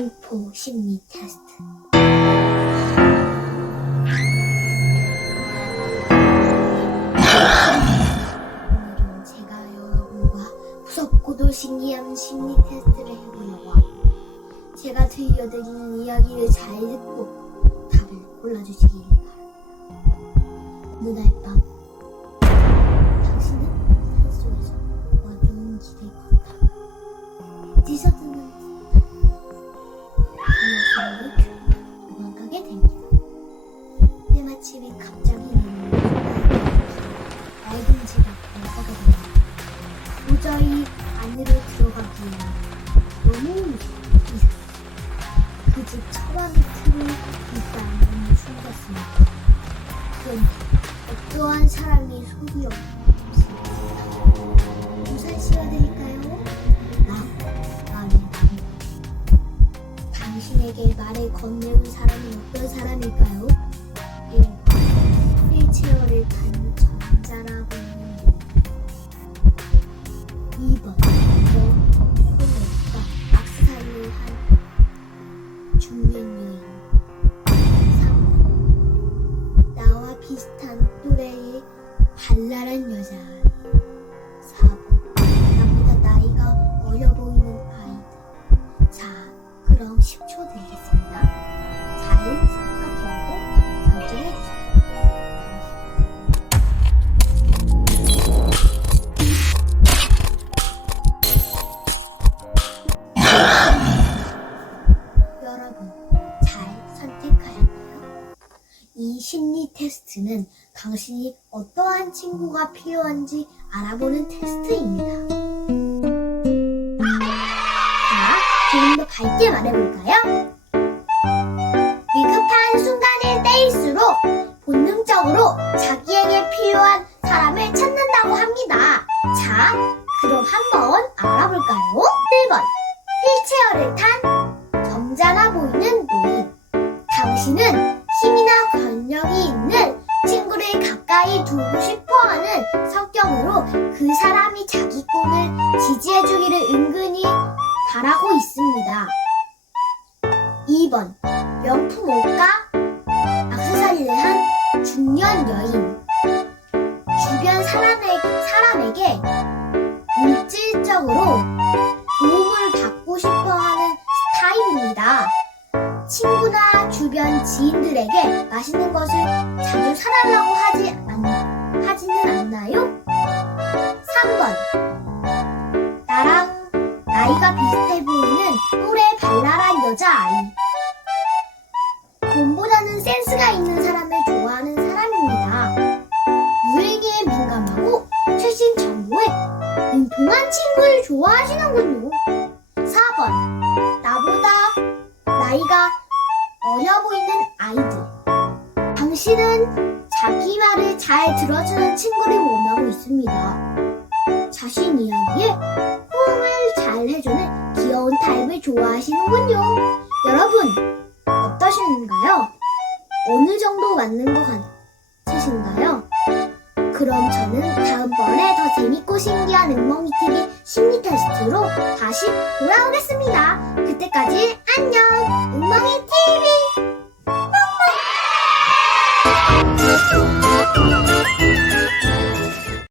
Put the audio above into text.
공포 심리 테스트. 오늘은 제가 여러분과 무섭고도 신기한 심리 테스트를 해보려고 합니다. 제가 들려드리는 이야기를 잘 듣고 답을 골라주시길 바랍니다. 누날 때마침에 갑자기 낡은 집을 건너게 됩니다. 도저히 안으로 들어가기에는 너무 무서워 그집 처방 틀을 일단 문을 숨겼습니다. 그런데 어떠한 사람이 소리 없습니다. 무사히 씌워드릴까요? 나, 나는 당신에게 말을 건네는 사람은 어떤 사람일까요? 이 심리 테스트는 당신이 어떠한 친구가 필요한지 알아보는 테스트입니다. 자, 조금 더 밝게 말해볼까요? 위급한 순간일 때일수록 본능적으로 자기에게 필요한 사람을 찾는다고 합니다. 자, 그럼 한번 알아볼까요? 1번, 휠체어를 탄 점잖아 보이는 노인. 당신은 두고 싶어 하는 성격으로 그 사람이 자기 꿈을 지지해주기를 은근히 바라고 있습니다. 2번, 명품 옷과 악세사리를 한 중년 여인. 주변 사람에게, 사람에게 물질적으로 주변 지인들에게 맛있는 것을 자주 사달라고 하지 않, 하지는 않나요? 3번. 나랑 나이가 비슷해 보이는 또래 발랄한 여자아이. 돈보다는 센스가 있는 사람을 좋아하는 사람입니다. 유행에 민감하고 최신 정보에 능통한 친구를 좋아하시는군요. 4번. 어려 보이는 아이들. 당신은 자기 말을 잘 들어주는 친구를 원하고 있습니다. 자신 이야기에 호응을 잘 해주는 귀여운 타입을 좋아하시는군요. 여러분, 어떠신가요? 어느 정도 맞는 것 같으신가요? 그럼 저는 다음번에 더 재밌고 신기한 응멍이 TV 심리 테스트로 다시 돌아오겠습니다. 그때까지 안녕!